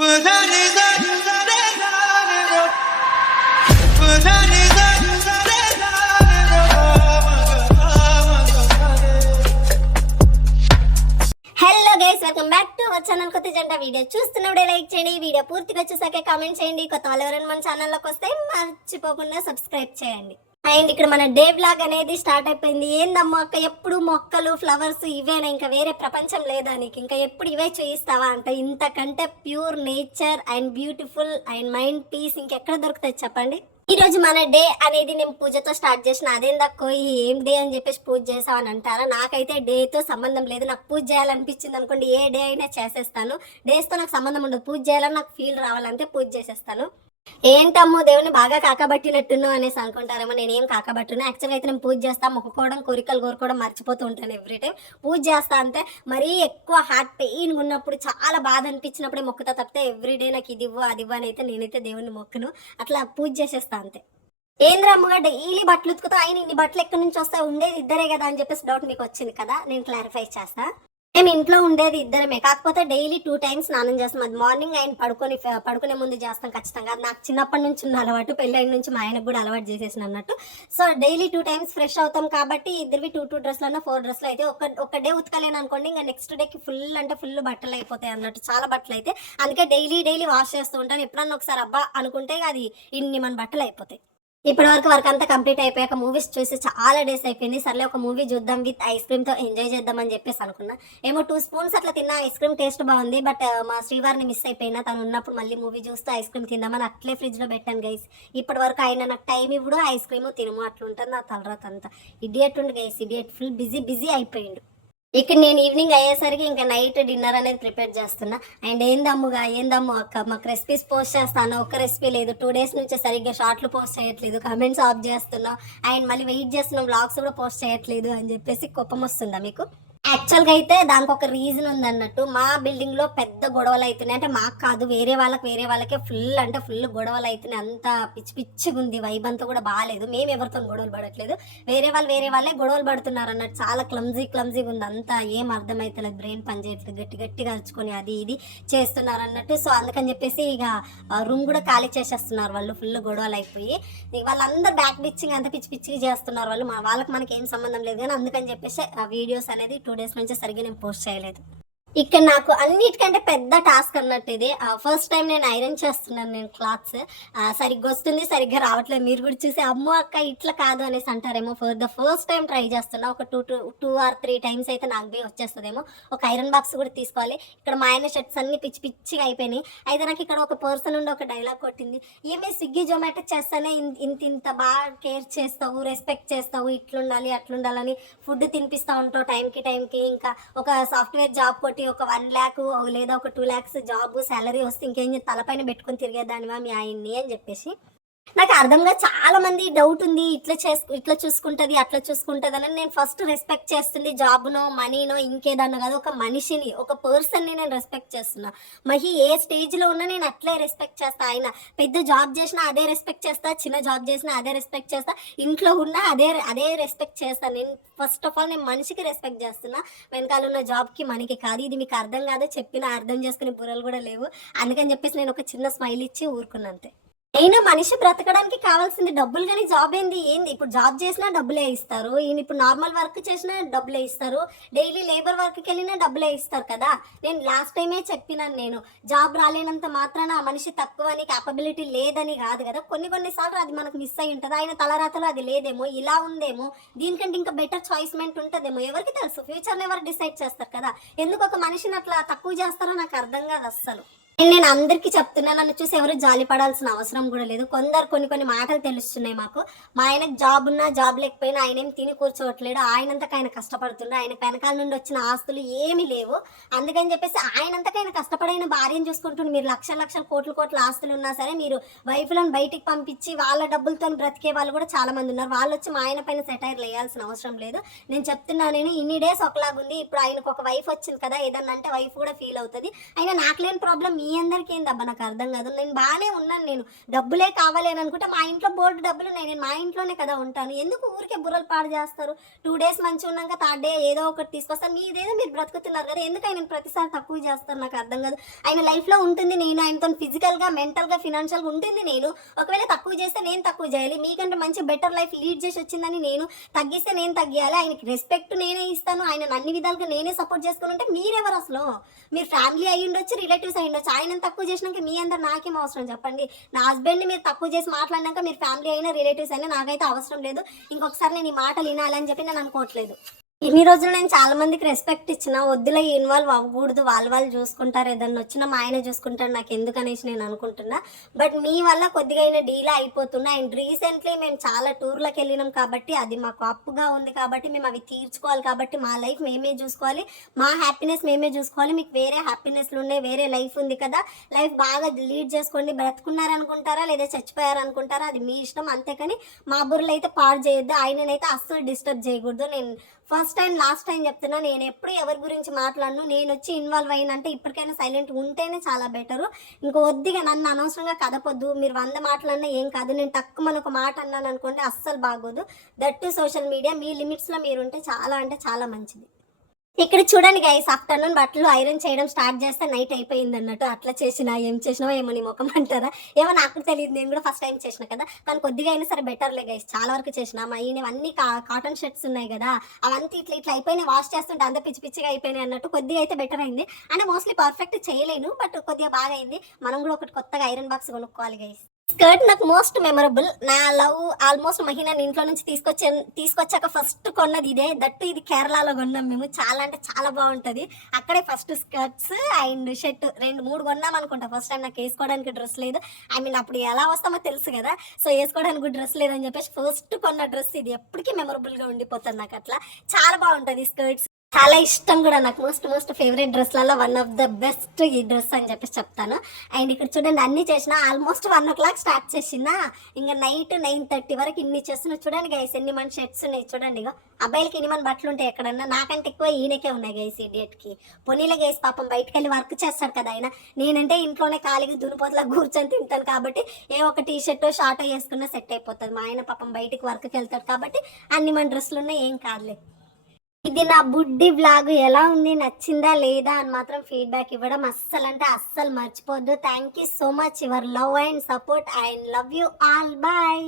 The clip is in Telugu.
Hello guys welcome back to our channel కొత్త జంట వీడియో. చూస్తున్నప్పుడే లైక్ చేయండి వీడియో పూర్తిగా చూసాక కామెంట్ చేయండి. కొత్త వాళ్ళు ఎవరైనా మన ఛానల్లోకి వస్తే మర్చిపోకుండా సబ్స్క్రైబ్ చేయండి. అండ్ ఇక్కడ మన డే బ్లాగ్ అనేది స్టార్ట్ అయిపోయింది. ఏందమ్మా అక్క? ఎప్పుడు మొక్కలు ఫ్లవర్స్ ఇవేనా? ఇంకా వేరే ప్రపంచం లేదా నీకు? ఇంకా ఎప్పుడు ఇవే చూయిస్తావా అంట. ఇంతకంటే pure nature and beautiful and mind peace ఇంకెక్కడ దొరుకుతుంది చెప్పండి. ఈ రోజు మన డే అనేది నేను పూజతో స్టార్ట్ చేసిన. అదేందక్కో? కోయి ఏం డే అని చెప్పేసి పూజ చేసామని అంటారా? నాకైతే డేతో సంబంధం లేదు. నాకు పూజ చేయాలనిపించింది అనుకోండి. ఏ డే అయినా చేసేస్తాను. డేస్తో నాకు సంబంధం ఉండదు. పూజ చేయాలని నాకు ఫీల్ రావాలంటే పూజ చేసేస్తాను. ఏంటమ్మో దేవుని బాగా కాకబట్టినట్టున్నావు అనేసి అనుకుంటారేమో. నేనేం కాకబట్టున్నా. యాక్చువల్గా అయితే నేను పూజ చేస్తా మొక్కుకోవడం కోరికలు కోరుకోవడం మర్చిపోతూ ఉంటాను ఎవ్రీ టైం పూజ చేస్తా అంటే మరీ ఎక్కువ హార్ట్ పెయిన్ ఉన్నప్పుడు చాలా బాధ అనిపించినప్పుడే మొక్కుతా తప్పితే ఎవ్రీడే నాకు ఇది ఇవ్వు అది ఇవ్వు అని అయితే నేనైతే దేవుని మొక్కును. అట్లా పూజ చేసేస్తా అంతే. ఏంద్రా అమ్మగా డైలీ బట్టలు ఉతుకుతా ఆయన ఇన్ని బట్టలు ఎక్కడి నుంచి వస్తాయి? ఉండేది ఇద్దరే కదా అని చెప్పేసి డౌట్ మీకు వచ్చింది కదా? నేను క్లారిఫై చేస్తా. మేము ఇంట్లో ఉండేది ఇద్దరమే. కాకపోతే డైలీ టూ టైమ్స్ స్నానం చేస్తాం. అది మార్నింగ్ ఆయన పడుకొని పడుకునే ముందు చేస్తాం ఖచ్చితంగా. అది నాకు చిన్నప్పటి నుంచి ఉన్న అలవాటు పెళ్ళైన నుంచి మా ఆయనకు కూడా అలవాటు చేసేసిన అన్నట్టు. So daily two times fresh అవుతాం కాబట్టి ఇద్దరివి టూ టూ డ్రెస్లు ఫోర్ డ్రెస్లు అయితే ఒక ఒక డే ఉతకలేను అనుకోండి ఇంకా నెక్స్ట్ డేకి ఫుల్ అంటే ఫుల్ బట్టలు అయిపోతాయి అన్నట్టు. చాలా బట్టలు అయితే. అందుకే డైలీ డైలీ వాష్ చేస్తూ ఉంటాను. ఎప్పుడన్నా ఒకసారి అబ్బా అనుకుంటే అది ఇన్ని మన బట్టలు అయిపోతాయి. ఇప్పటి వరకు వర్క్ అంతా కంప్లీట్ అయిపోయాక మూవీస్ చూసి చాలా డేస్ అయిపోయింది. సర్లే ఒక మూవీ చూద్దాం విత్ ఐస్ క్రీమ్తో ఎంజాయ్ చేద్దామని చెప్పేసి అనుకున్నా. ఏమో టూ స్పూన్స్ అట్లా తిన్నా ఐస్ క్రీమ్ టేస్ట్ బాగుంది బట్ uh, మా శ్రీవారిని మిస్ అయిపోయినా. తను ఉన్నప్పుడు మళ్ళీ మూవీ చూస్తే ఐస్ క్రీమ్ తిందామని అట్లే ఫ్రిడ్జ్లో పెట్టాను గైస్ ఇప్పటి వరకు ఆయన నాకు టైం ఇవ్వడు ఐస్ క్రీమ్ తినము అట్లా ఉంటుంది నా తలరాత అంతా. ఇడియట్ ఉండు guys idiot full busy busy అయిపోయిండు. ఇక్కడ నేను ఈవినింగ్ అయ్యేసరికి ఇంకా నైట్ డిన్నర్ అనేది ప్రిపేర్ చేస్తున్నా. అండ్ ఏందమ్ముగా ఏందమ్ము అక్క మాకు రెసిపీస్ పోస్ట్ చేస్తాను? ఒక్క రెసిపీ లేదు. టూ డేస్ నుంచి సరిగ్గా షార్ట్లు పోస్ట్ చేయట్లేదు. కమెంట్స్ ఆఫ్ చేస్తున్నా. అండ్ మళ్ళీ వెయిట్ చేస్తున్నాం బ్లాగ్స్ కూడా పోస్ట్ చేయట్లేదు అని చెప్పేసి కోపం వస్తుందా మీకు? యాక్చువల్గా అయితే దానికి ఒక రీజన్ ఉంది అన్నట్టు మా బిల్డింగ్లో పెద్ద గొడవలు అవుతున్నాయి అంటే మాకు కాదు వేరే వాళ్ళకి వేరే వాళ్ళకే ఫుల్ అంటే ఫుల్ గొడవలు అవుతున్నాయి అంత పిచ్చి పిచ్చిగా ఉంది వైబ్ అంతా కూడా బాగాలేదు మేము ఎవరితో గొడవలు పడట్లేదు. వేరే వాళ్ళు వేరే వాళ్ళే గొడవలు పడుతున్నారు అన్నట్టు. చాలా క్లమ్జీ క్లమ్జీగా ఉంది. అంతా ఏం అర్థమవుతలేదు బ్రెయిన్ పనిచేయట్లేదు గట్టి గట్టిగా అరుచుకొని అది ఇది చేస్తున్నారు అన్నట్టు. సో అందుకని చెప్పేసి ఇక రూమ్ కూడా ఖాళీ చేసేస్తున్నారు వాళ్ళు. ఫుల్ గొడవలు అయిపోయి. ఇక వాళ్ళందరూ బ్యాక్ పిచ్చింగ్ అంత పిచ్చి పిచ్చిగా చేస్తున్నారు వాళ్ళు. మా వాళ్ళకి మనకి ఏం సంబంధం లేదు కానీ అందుకని చెప్పేసి ఆ వీడియోస్ అనేది టూ డేస్ నుంచి సరిగ్గా నేను పోస్ట్ చేయలేదు. ఇక్కడ నాకు అన్నిటికంటే పెద్ద టాస్క్ అన్నట్టు ఇది. ఫస్ట్ టైం నేను ఐరన్ చేస్తున్నాను నేను క్లాత్స్ సరిగ్గా వస్తుంది సరిగ్గా రావట్లేదు. మీరు కూడా చూసి అమ్మో అక్క ఇట్లా కాదు అనేసి అంటారేమో. For the first time try చేస్తున్నా. ఒక two two two or three times అయితే నాకు పోయి వచ్చేస్తుందేమో. ఒక ఐరన్ బాక్స్ కూడా తీసుకోవాలి. ఇక్కడ మా ఆయన షర్ట్స్ అన్ని పిచ్చి పిచ్చిగా అయిపోయినాయి. అయితే నాకు ఇక్కడ ఒక పర్సన్ ఉండి ఒక డైలాగ్ కొట్టింది. ఏమి స్విగ్గీ జొమాటో చేస్తానే? ఇంత ఇంత బాగా కేర్ చేస్తావు రెస్పెక్ట్ చేస్తావు ఇట్లుండాలి అట్లుండాలని ఫుడ్ తినిపిస్తా ఉంటావు టైంకి టైంకి. ఇంకా ఒక సాఫ్ట్వేర్ జాబ్ కొట్టి ఒక వన్ ల్యాక్ లేదా ఒక టూ ల్యాక్స్ జాబ్ శాలరీ వస్తే ఇంకేం చేయ- తలపైన పెట్టుకొని తిరిగేదానివా మీ ఆయన్ని అని చెప్పేసి నాకు అర్థంగా చాలా మంది డౌట్ ఉంది. ఇట్లా చేసుకు ఇట్లా చూసుకుంటది అట్లా చూసుకుంటది అని నేను ఫస్ట్ రెస్పెక్ట్ చేస్తుంది జాబ్నో మనీనో ఇంకేదన్నా కాదు. ఒక మనిషిని ఒక పర్సన్ని నేను రెస్పెక్ట్ చేస్తున్నా. మహి ఏ స్టేజ్లో ఉన్నా నేను అట్లే రెస్పెక్ట్ చేస్తా. ఆయన పెద్ద జాబ్ చేసినా అదే రెస్పెక్ట్ చేస్తా. చిన్న జాబ్ చేసినా అదే రెస్పెక్ట్ చేస్తా. ఇంట్లో ఉన్నా అదే అదే రెస్పెక్ట్ చేస్తాను నేను ఫస్ట్ ఆఫ్ ఆల్ నేను మనిషికి రెస్పెక్ట్ చేస్తున్నా. వెనకాల ఉన్న జాబ్కి మనకి కాదు. ఇది మీకు అర్థం కాదు. చెప్పినా అర్థం చేసుకునే బుర్రలు కూడా లేవు. అందుకని చెప్పేసి నేను ఒక చిన్న స్మైల్ ఇచ్చి ఊరుకున్నా అంతే. అయినా మనిషి బ్రతకడానికి కావాల్సింది డబ్బులు కానీ జాబ్ ఏంది? ఏంది? ఇప్పుడు జాబ్ చేసినా డబ్బులే ఇస్తారు. ఈయన ఇప్పుడు నార్మల్ వర్క్ చేసినా డబ్బులే ఇస్తారు. డైలీ లేబర్ వర్క్కి వెళ్ళినా డబ్బులే ఇస్తారు కదా? నేను లాస్ట్ టైమే చెప్పినాను నేను. జాబ్ రాలేనంత మాత్రాన ఆ మనిషి తక్కువ అని క్యాపబిలిటీ లేదని కాదు కదా? కొన్ని కొన్నిసార్లు అది మనకు మిస్ అయి ఉంటుంది. ఆయన తలరాతలో అది లేదేమో ఇలా ఉందేమో. దీనికంటే ఇంకా బెటర్ చాయిస్మెంట్ ఉంటుందేమో. ఎవరికి తెలుసు? ఫ్యూచర్ని ఎవరు డిసైడ్ చేస్తారు కదా? ఎందుకు ఒక మనిషిని అట్లా తక్కువ చేస్తారో నాకు అర్థం కాదు అస్సలు. నేను అందరికీ చెప్తున్నా నన్ను చూసి ఎవరు జాలి పడాల్సిన అవసరం కూడా లేదు. కొందరు కొన్ని కొన్ని మాటలు తెలుస్తున్నాయి మాకు. మా ఆయనకు జాబ్ ఉన్నా జాబ్ లేకపోయినా ఆయన ఏం తిని కూర్చోవట్లేడు. ఆయనంతకు ఆయన కష్టపడుతుండే. ఆయన వెనకాల నుండి వచ్చిన ఆస్తులు ఏమీ లేవు. అందుకని చెప్పేసి ఆయనంతకు ఆయన కష్టపడైన భార్యను చూసుకుంటుండే. మీరు లక్షల లక్షల కోట్ల కోట్ల ఆస్తులు ఉన్నా సరే మీరు వైఫ్లను బయటికి పంపించి వాళ్ళ డబ్బులతో బ్రతికే వాళ్ళు కూడా చాలా మంది ఉన్నారు. వాళ్ళు వచ్చి మా ఆయన పైన సెటైర్ వేయాల్సిన అవసరం లేదు. నేను చెప్తున్నా నేను ఇన్ని డేస్ ఒకలాగుంది. ఇప్పుడు ఆయనకు ఒక వైఫ్ వచ్చింది కదా. ఏదన్నా అంటే వైఫ్ కూడా ఫీల్ అవుతుంది. అయినా నాకు లేని ప్రాబ్లం మీ అందరికీ ఏందబ్బా నాకు అర్థం కాదు. నేను బాగానే ఉన్నాను నేను. డబ్బులే కావాలి అని అనుకుంటే మా ఇంట్లో బోర్డు డబ్బులు ఉన్నాయి. నేను మా ఇంట్లోనే కదా ఉంటాను. ఎందుకు ఊరికే బుర్రలు పాడు చేస్తారు? టూ డేస్ మంచిగా ఉన్నాక థర్డ్ డే ఏదో ఒకటి తీసుకొస్తారు. మీదేదో మీరు బ్రతుకుతున్నారు కదా. ఎందుకు ఆయన ప్రతిసారి తక్కువ చేస్తారు? నాకు అర్థం కాదు. ఆయన లైఫ్లో ఉంటుంది నేను. ఆయనతో ఫిజికల్గా మెంటల్గా ఫినాన్షియల్గా ఉంటుంది నేను. ఒకవేళ తక్కువ చేస్తే నేను తక్కువ చేయాలి. మీకంటే మంచి బెటర్ లైఫ్ లీడ్ చేసి వచ్చిందని నేను. తగ్గిస్తే నేను తగ్గియాలి. ఆయనకి రెస్పెక్ట్ నేనే ఇస్తాను. ఆయన అన్ని విధాలుగా నేనే సపోర్ట్ చేసుకుని ఉంటే మీరెవరు అసలు? మీరు ఫ్యామిలీ అయ్యి ఉండొచ్చు రిలేటివ్స్ అయ్యి ఉండొచ్చు ఆయన తక్కువ చేసినాక మీ అందరు నాకేం అవసరం చెప్పండి? నా హస్బెండ్ని మీరు తక్కువ చేసి మాట్లాడినాక మీరు ఫ్యామిలీ అయినా రిలేటివ్స్ అయినా నాకైతే అవసరం లేదు. ఇంకొకసారి నేను ఈ మాటలు వినాలని చెప్పి నేను అనుకోవట్లేదు. ఇన్ని రోజులు నేను చాలా మందికి రెస్పెక్ట్ ఇచ్చిన వద్దులే ఇన్వాల్వ్ అవ్వకూడదు వాళ్ళు వాళ్ళు చూసుకుంటారు ఏదన్నా వచ్చినా మా ఆయన చూసుకుంటారు నాకు ఎందుకు అనేసి నేను అనుకుంటున్నా. బట్ మీ వల్ల కొద్దిగా అయినా డీలా అయిపోతున్నా. అండ్ రీసెంట్లీ మేము చాలా టూర్లకు వెళ్ళినాం కాబట్టి అది మాకు అప్పుగా ఉంది కాబట్టి మేము అవి తీర్చుకోవాలి కాబట్టి మా లైఫ్ మేమే చూసుకోవాలి. మా హ్యాపీనెస్ మేమే చూసుకోవాలి. మీకు వేరే హ్యాపీనెస్లు ఉన్నాయి వేరే లైఫ్ ఉంది కదా. లైఫ్ బాగా లీడ్ చేసుకోండి. బ్రతుకున్నారనుకుంటారా లేదా చచ్చిపోయారనుకుంటారా అది మీ ఇష్టం అంతేకాని మా బుర్రలు అయితే పాడు చేయొద్దు. ఆయననైతే అస్సలు డిస్టర్బ్ చేయకూడదు. నేను ఫస్ట్ టైం లాస్ట్ టైం చెప్తున్నా నేను ఎప్పుడు ఎవరి గురించి మాట్లాడను. నేను వచ్చి ఇన్వాల్వ్ అయినంటే ఇప్పటికైనా సైలెంట్ ఉంటేనే చాలా బెటరు ఇంకో వద్దిగా నన్ను అనవసరంగా కదపొద్దు. మీరు వంద మాటలన్నా ఏం కాదు. నేను తక్కువ మన ఒక మాట అన్నాను అనుకోండి అస్సలు బాగోదు. దట్ టు సోషల్ మీడియా మీ లిమిట్స్లో మీరు ఉంటే చాలా అంటే చాలా మంచిది. ఇక్కడ చూడండి గైస్ ఆఫ్టర్నూన్ బట్టలు ఐరన్ చేయడం స్టార్ట్ చేస్తే నైట్ అయిపోయింది అన్నట్టు. అట్లా చేసినా ఏం చేసినావో ఏమో నీ ముఖం అంటారా? ఏమో నాకు తెలియదు నేను కూడా ఫస్ట్ టైం చేసిన కదా. కానీ కొద్దిగా అయినా సరే బెటర్లే గైస్ చాలా వరకు చేసిన. మా ఈయన అన్ని కాటన్ షర్ట్స్ ఉన్నాయి కదా అవంతా ఇట్లా ఇట్లా అయిపోయినాయి వాష్ చేస్తుంటే అంత పిచ్చి పిచ్చిగా అయిపోయినాయి అన్నట్టు కొద్దిగా అయితే బెటర్ అయింది. అంటే మోస్ట్లీ పర్ఫెక్ట్ చేయలేను బట్ కొద్దిగా బాగా అయింది. మనం కూడా ఒకటి కొత్తగా ఐరన్ బాక్స్ కొనుక్కోవాలి గైస్ స్కర్ట్ నాకు మోస్ట్ మెమరబుల్. నా లవ్ ఆల్మోస్ట్ మహిళ ఇంట్లో నుంచి తీసుకొచ్చే తీసుకొచ్చాక ఫస్ట్ కొన్నది ఇదే. దట్టు ఇది కేరళలో కొన్నాం మేము. చాలా అంటే చాలా బాగుంటది. అక్కడే ఫస్ట్ స్కర్ట్స్ అండ్ షర్ట్ రెండు మూడు కొన్నాం అనుకుంటా. ఫస్ట్ టైం నాకు వేసుకోవడానికి డ్రెస్ లేదు. ఐ మీన్ అప్పుడు ఎలా వస్తామో తెలుసు కదా. సో వేసుకోవడానికి డ్రెస్ లేదని చెప్పేసి ఫస్ట్ కొన్న డ్రెస్ ఇది ఎప్పటికీ మెమరబుల్గా ఉండిపోతుంది నాకు అట్లా. చాలా బాగుంటది స్కర్ట్స్. చాలా ఇష్టం కూడా నాకు. మోస్ట్ మోస్ట్ ఫేవరెట్ డ్రెస్లలో వన్ ఆఫ్ ద బెస్ట్ ఈ డ్రెస్ అని చెప్పేసి చెప్తాను. అండ్ ఇక్కడ చూడండి అన్ని చేసిన almost one o'clock start చేసిన ఇంకా నైట్ నైన్ థర్టీ వరకు ఇన్ని చేస్తున్నా. చూడండి గైస్ ఎన్ని మన షర్ట్స్ ఉన్నాయి చూడండి ఇక అబ్బాయిలకి ఎన్ని మన బట్టలు ఉంటాయి ఎక్కడన్నా? నాకంటే ఎక్కువ ఈయనకే ఉన్నాయి గైస్ ఈ కి. పొనీల గైస్ పాపం బయటకు వెళ్ళి వర్క్ చేస్తాడు కదా ఆయన. నేనంటే ఇంట్లోనే ఖాళీగా దునిపోతలా కూర్చొని తింటాను కాబట్టి ఏ ఒక టీ షర్ట్ షార్ట్ వేసుకున్నా సెట్ అయిపోతుంది. మా ఆయన పాపం బయటికి వర్క్కి వెళ్తాడు కాబట్టి అన్ని మన డ్రెస్సులు ఉన్నాయి ఏం కాదులే. ఇది నా బుడ్డి బ్లాగ్ ఎలా ఉంది? నచ్చిందా? లేదా? అని మాత్రం ఫీడ్బ్యాక్ ఇవ్వడం అస్సలు అంటే అస్సలు మర్చిపోద్దు thank you so much your love and support I love you all bye